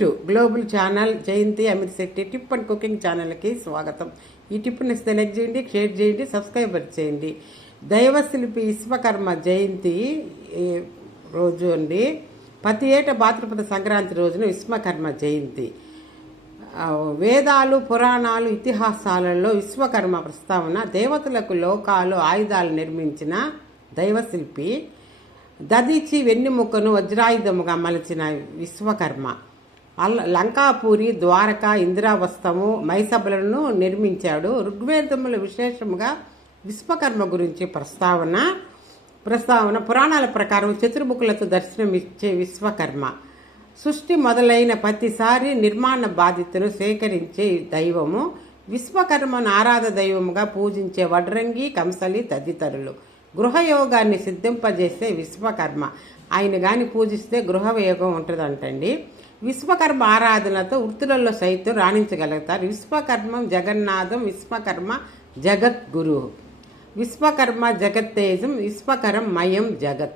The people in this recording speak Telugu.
To global channel Jayanthi Amit Shetty tip and cooking ఛానల్కి స్వాగతం. ఈ టిప్ని సెలెక్ట్ చేయండి షేర్ చేయండి సబ్స్క్రైబర్ చేయండి. దైవశిల్పి విశ్వకర్మ జయంతి రోజు అండి. ప్రతి ఏటా భాద్రపద సంక్రాంతి రోజున విశ్వకర్మ జయంతి. వేదాలు పురాణాలు ఇతిహాసాలలో విశ్వకర్మ ప్రస్తావన దేవతలకు లోకాలు ఆయుధాలు నిర్మించిన దైవశిల్పి దదిచి వెన్నెముకను వజ్రాయుధముగా మలచిన విశ్వకర్మ. అల్ల లంకాపూరి ద్వారక ఇందిరావస్తము మైసభలను నిర్మించాడు. ఋగ్వేదముల విశేషముగా విశ్వకర్మ గురించి ప్రస్తావన ప్రస్తావన పురాణాల ప్రకారం చతుర్ముఖులతో దర్శనమిచ్చే విశ్వకర్మ. సృష్టి మొదలైన ప్రతిసారి నిర్మాణ బాధ్యతను సేకరించే దైవము. విశ్వకర్మను ఆరాధ దైవముగా పూజించే వడ్రంగి కంసలి తదితరులు. గృహయోగాన్ని సిద్ధింపజేసే విశ్వకర్మ. ఆయన కానీ పూజిస్తే గృహయోగం ఉంటుందంటండి. విశ్వకర్మ ఆరాధనతో వృత్తులలో సైతం రాణించగలుగుతారు. విశ్వకర్మం జగన్నాథం విశ్వకర్మ జగద్గురు. విశ్వకర్మ జగత్తేజం విశ్వకరం మయం జగత్.